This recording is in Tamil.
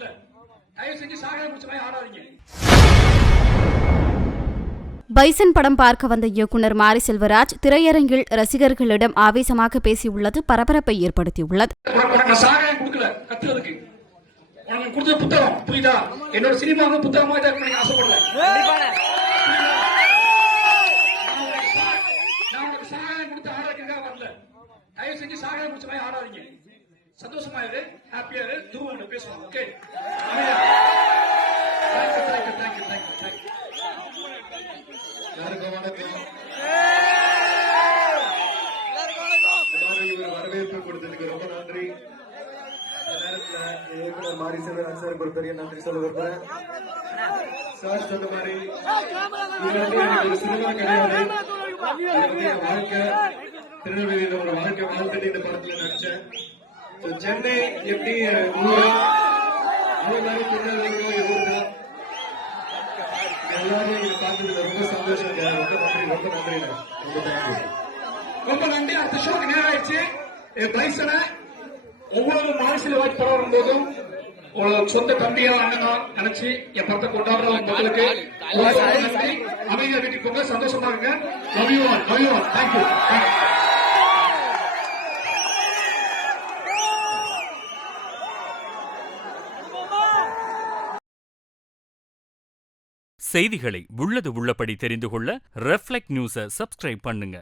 வரல. தயவு செஞ்சு சாகலை முடிச்ச மாதிரி ஆடாதீங்க. பைசன் படம் பார்க்க வந்த இயக்குனர் மாரி செல்வராஜ் திரையரங்கில் ரசிகர்களிடம் ஆவேசமாக பேசியுள்ளது பரபரப்பை ஏற்படுத்தியுள்ளது. சாகலை கொடுக்கல கத்துறதுக்கு உனக்கு கொடுத்த புத்தகம் புரியுதா? என்னோட சினிமாவை புத்தகமா தான் ஆசைப்படல. நான் உனக்கு சாகலை கொடுத்து ஆடுறதுக்காக வரல. தயவு செஞ்சு சாகலை முடிச்ச மாதிரி ஆடாதீங்க. சந்தோஷமா இரு, ஹாப்பியா இரு, தூரம் பேசுவோம். ஓகே, வரவேற்பு கொடுத்ததுக்கு ரொம்ப நன்றி. இயக்குனர் மாரி செல்வராஜ் சார் ஒரு பெரிய நன்றி சொல்ல விரும்புறேன். சார் சொன்ன மாதிரி ஒரு சினிமா கிடையாது, வாழ்க்கை. திருநெல்வேலியில ஒரு வாழ்க்கை வாழ்த்துட்டு இந்த படத்துல நடிச்சேன். சென்னை எப்படி ஊரோ அது மாதிரி திருநெல்வேலியோ ஊர் தான். எல்லாரும் இங்க பார்த்ததுல ரொம்ப சந்தோஷம். ரொம்ப நன்றி. ரொம்ப தேங்க்யூ. ரொம்ப நன்றி. அடுத்த ஷோக்கு நேரம் ஆயிடுச்சு. பைசனை ஒவ்வொரு மாநில வாய்ப்பு படம் வரும்போதும் ஒரு சொந்த தம்பியா அண்ணனா நினைச்சு என் படத்தை கொண்டாடுற மக்களுக்கு நன்றி. அமைதியா வீட்டுக்கு போங்க, சந்தோஷமா இருங்க. Love you all. தேங்க்யூ. செய்திகளை உள்ளது உள்ளபடி தெரிந்து கொள்ள ரெஃப்ளெக்ட் நியூஸை சப்ஸ்கிரைப் பண்ணுங்க.